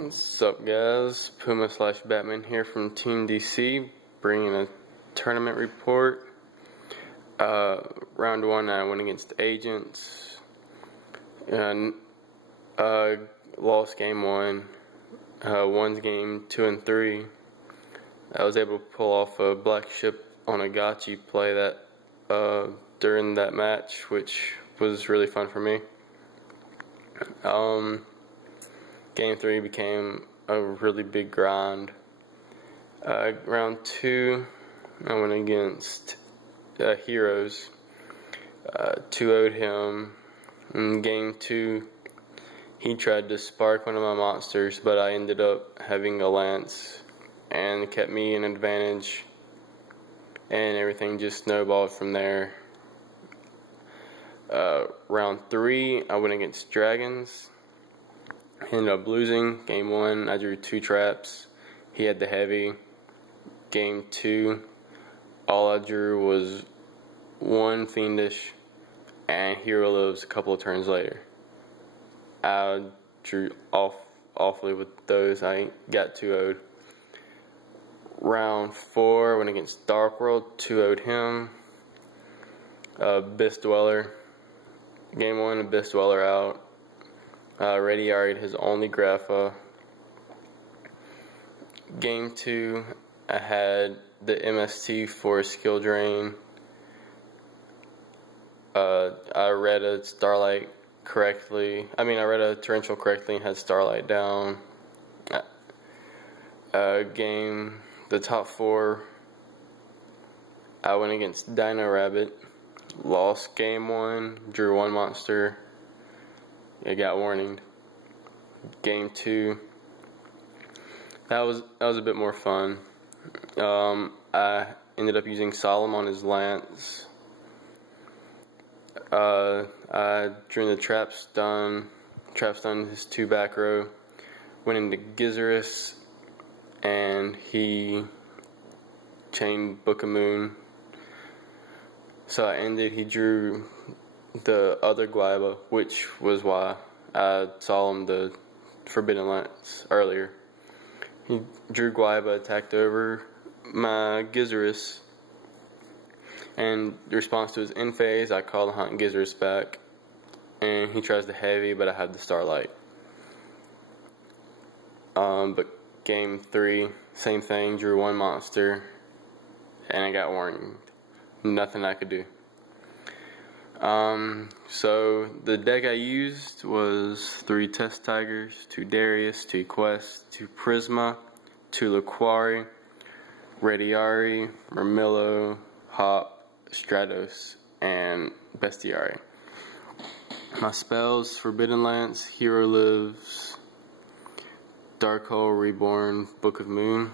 What's up, guys? Puma / Batman here from Team DC, bringing a tournament report. Round 1, I went against Agents and lost game 1. Won game 2 and 3. I was able to pull off a black ship on a gotchi play that during that match, which was really fun for me. Game 3 became a really big grind. Round 2, I went against Heroes. 2-0'd him. In game 2, he tried to spark one of my monsters, but I ended up having a lance and it kept me in advantage, and everything just snowballed from there. Round 3, I went against Dragons. Ended up losing. Game 1, I drew 2 traps. He had the heavy. Game 2, all I drew was 1 Fiendish, and Hero Lives a couple of turns later. I drew awfully with those. I got 2-0'd. Round 4, I went against Dark World. 2-0'd him. Abyss Dweller. Game 1, Abyss Dweller out. Radiaried his only Grapha. Game 2, I had the MST for skill drain. I read a Starlight correctly. I read a Torrential correctly and had Starlight down. The top 4, I went against Dino Rabbit. Lost game 1, drew 1 monster. I got warninged. Game 2, that was a bit more fun. I ended up using Solemn on his lance. I drew the trap stun his 2 back row. Went into Gizzarus, and he chained Book of Moon. So he drew the other Guaiba, which was why I saw him the Forbidden Lance earlier. He drew Guaiba, attacked over my Gizzarus, and in response to his end phase, I call the Hunt Gizzarus back, and he tries the heavy, but I had the Starlight. But game 3, same thing, drew 1 monster, and I got warned. Nothing I could do. So the deck I used was 3 Test Tigers, 2 Darius, 2 Quest, 2 Prisma, 2 Laquari, Radiari, Murmillo, Hop, Stratos, and Bestiari. My spells: Forbidden Lance, Hero Lives, Dark Hole, Reborn, Book of Moon.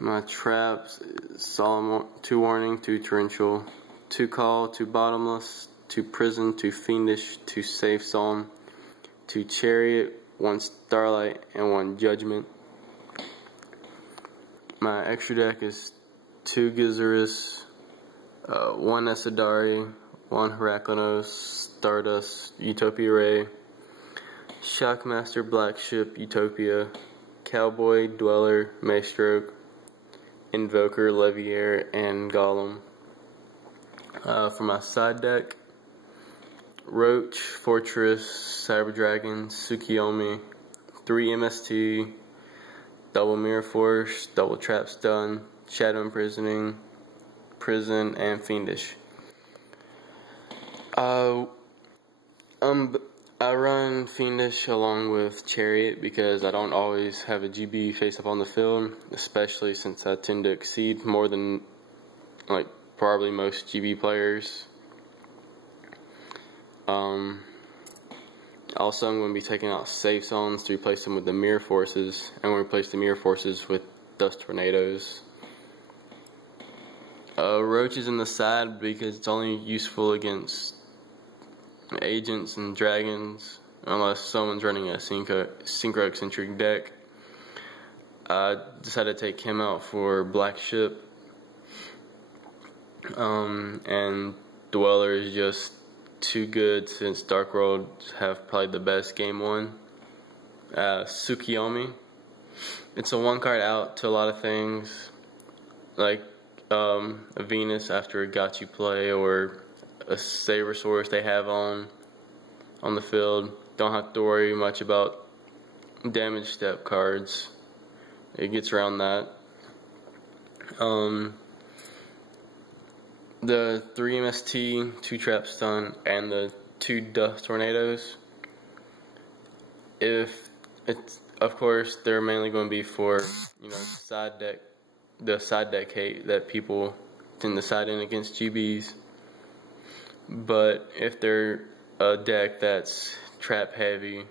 My traps: Solemn, 2 Warning, 2 Torrential, 2 Call, 2 Bottomless, 2 Prison, 2 Fiendish, 2 Safe Psalm, 2 Chariot, 1 Starlight, and 1 Judgment. My extra deck is 2 Gizzarus, 1 Esadari, 1 Heraclinos, Stardust, Utopia Ray, Shockmaster, Black Ship, Utopia, Cowboy, Dweller, Maestroke, Invoker, Leviair, and Golem. For my side deck: Roach, Fortress, Cyber Dragon, Tsukiyomi, 3 MST, double Mirror Force, double Trap Stun, Shadow Imprisoning, Prison, and Fiendish. I run Fiendish along with Chariot because I don't always have a GB face up on the field, especially since I tend to exceed more than probably most GB players. Also, I'm going to be taking out Safe Zones to replace them with the Mirror Forces, and we'll replace the Mirror Forces with Dust Tornadoes. Roach is in the side because it's only useful against Agents and Dragons, unless someone's running a Synchro Eccentric deck. I decided to take him out for Black Ship. And Dweller is just too good since Dark World have probably the best game 1. Tsukiyomi. It's a 1-card out to a lot of things, like a Venus after a Gachi play, or a Sabersaurus they have on the field. Don't have to worry much about damage step cards. It gets around that. The 3 MST, 2 Trap Stun, and the 2 Dust Tornadoes. Of course, they're mainly going to be for, side deck, the side deck hate that people tend to side in against GBs. But if they're a deck that's trap heavy,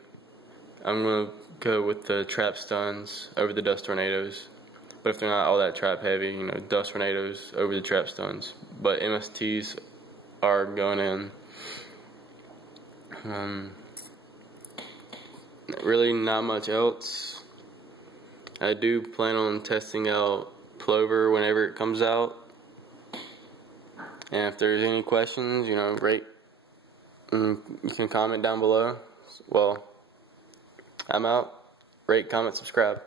I'm going to go with the Trap Stuns over the Dust Tornadoes. But if they're not all that trap heavy, Dust Tornadoes over the Trap Stuns. But MSTs are going in. Really not much else. I do plan on testing out Plover whenever it comes out. And if there's any questions, rate. You can comment down below. Well, I'm out. Rate, comment, subscribe.